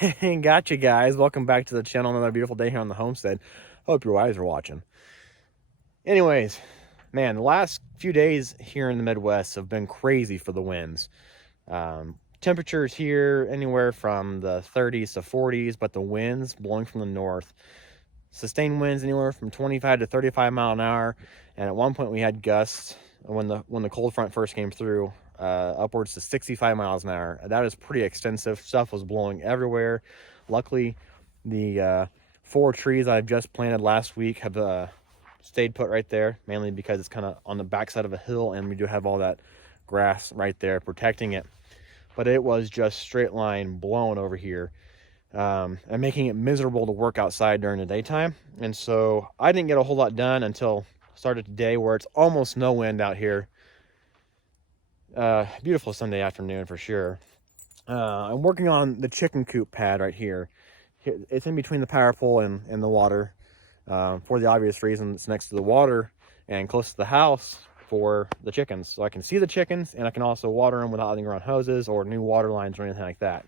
Gotcha, guys. Welcome back to the channel. Another beautiful day here on the homestead. Hope your wives are watching. Anyways, man, the last few days here in the Midwest have been crazy for the winds. Temperatures here anywhere from the 30s to 40s, but the winds blowing from the north. Sustained winds anywhere from 25 to 35 mile an hour. And at one point we had gusts when the cold front first came through, upwards to 65 miles an hour. That is pretty extensive. Stuff was blowing everywhere. Luckily, the 4 trees I've just planted last week have stayed put right there, mainly because it's kind of on the backside of a hill and we do have all that grass right there protecting it. But it was just straight line blowing over here, and making it miserable to work outside during the daytime. And so I didn't get a whole lot done until started today, where it's almost no wind out here. Beautiful Sunday afternoon for sure. I'm working on the chicken coop pad right here. It's in between the power pole and the water, for the obvious reason it's next to the water and close to the house for the chickens. So I can see the chickens and I can also water them without having to run hoses or new water lines or anything like that.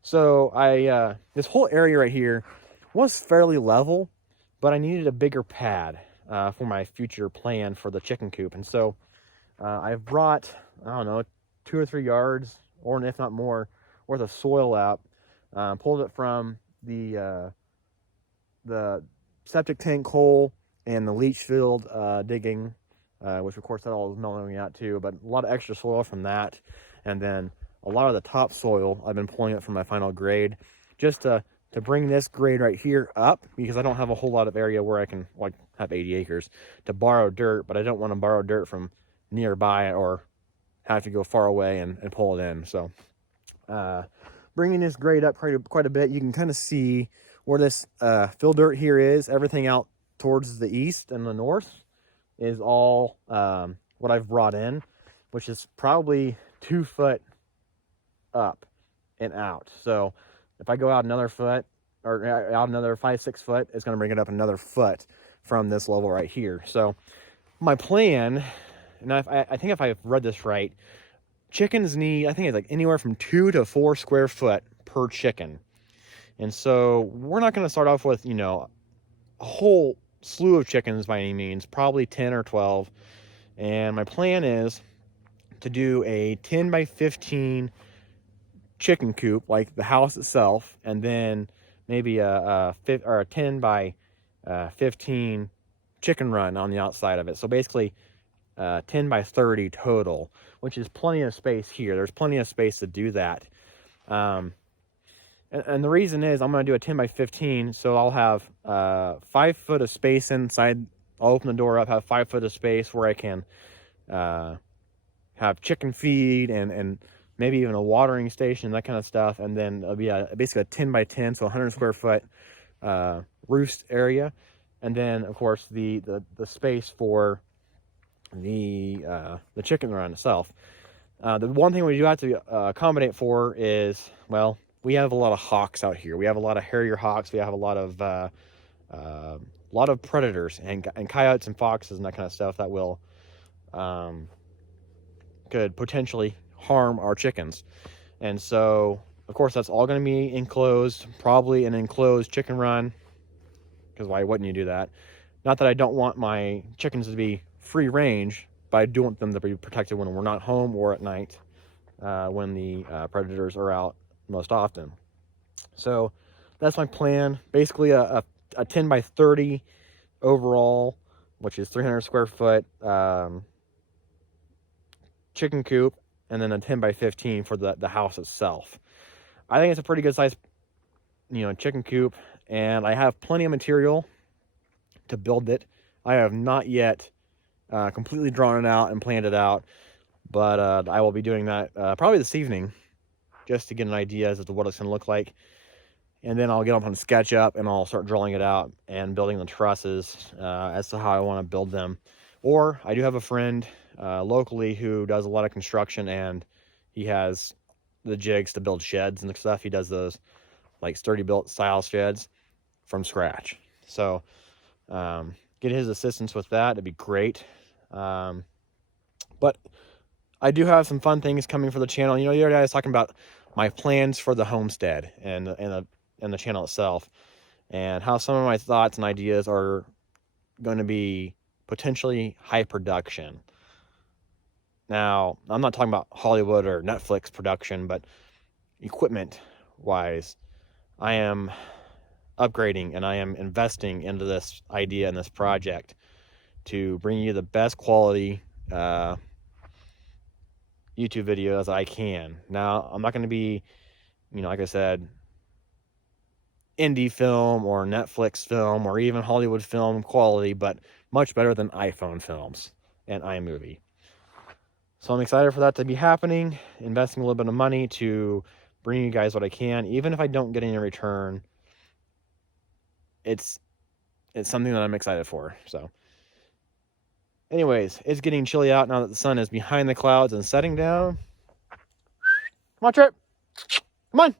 So this whole area right here was fairly level, but I needed a bigger pad for my future plan for the chicken coop. And so I've brought, I don't know, 2 or 3 yards, or if not more, worth of soil out. Pulled it from the septic tank hole and the leach field digging, which of course that all is mellowing out too, but a lot of extra soil from that. And then a lot of the topsoil, I've been pulling it from my final grade, just to bring this grade right here up, because I don't have a whole lot of area where I can, like, have 80 acres to borrow dirt, but I don't want to borrow dirt from nearby or have to go far away and pull it in. So bringing this grade up quite a bit, you can kind of see where this fill dirt here is. Everything out towards the east and the north is all what I've brought in, which is probably 2 foot up and out. So if I go out another foot, or out another 5-6 foot, it's going to bring it up another foot from this level right here. So my plan, and I think if I've read this right, chickens need, I think it's like anywhere from 2 to 4 square foot per chicken. And so we're not going to start off with, a whole slew of chickens by any means, probably 10 or 12. And my plan is to do a 10 by 15 chicken coop, like the house itself, and then maybe a 10 by 15 chicken run on the outside of it. So basically 10 by 30 total, which is plenty of space here. There's plenty of space to do that. And the reason is I'm going to do a 10 by 15, so I'll have 5 foot of space inside. I'll open the door up, have 5 foot of space where I can have chicken feed and maybe even a watering station, that kind of stuff. And then it'll be basically a 10 by 10, so 100 square foot roost area. And then, of course, the space for the chicken run itself. The one thing we do have to accommodate for is, well, we have a lot of hawks out here. We have a lot of harrier hawks. We have a lot of predators and coyotes and foxes and that kind of stuff that will could potentially harm our chickens. And so, of course, that's all going to be enclosed, probably an enclosed chicken run, because why wouldn't you do that? Not that I don't want my chickens to be free range, but I do want them to be protected when we're not home or at night, when the predators are out most often. So that's my plan. Basically a 10 by 30 overall, which is 300 square foot chicken coop, and then a 10 by 15 for the house itself. I think it's a pretty good size, chicken coop, and I have plenty of material to build it. I have not yet completely drawn it out and planned it out, but I will be doing that probably this evening, just to get an idea as to what it's going to look like. And then I'll get up on SketchUp and I'll start drawing it out and building the trusses as to how I want to build them. Or I do have a friend locally who does a lot of construction, and he has the jigs to build sheds and stuff. He does those like sturdy built style sheds from scratch. So get his assistance with that. It'd be great. But I do have some fun things coming for the channel. You know, the other day I was talking about my plans for the homestead and the channel itself, and how some of my thoughts and ideas are going to be potentially high production. Now, I'm not talking about Hollywood or Netflix production, but equipment wise, I am upgrading and I am investing into this idea and this project to bring you the best quality YouTube videos I can. Now, I'm not going to be, you know, like I said, indie film or Netflix film or even Hollywood film quality, but much better than iPhone films and iMovie. So I'm excited for that to be happening, investing a little bit of money to bring you guys what I can. Even if I don't get any return, it's something that I'm excited for. So anyways, it's getting chilly out now that the sun is behind the clouds and setting down. Come on, Trip. Come on.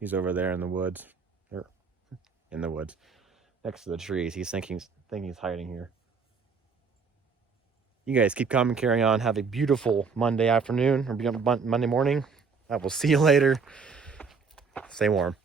He's over there in the woods. Or in the woods. Next to the trees. He's thinking he's hiding here. You guys keep calm and carry on. Have a beautiful Monday afternoon or Monday morning. I will see you later. Stay warm.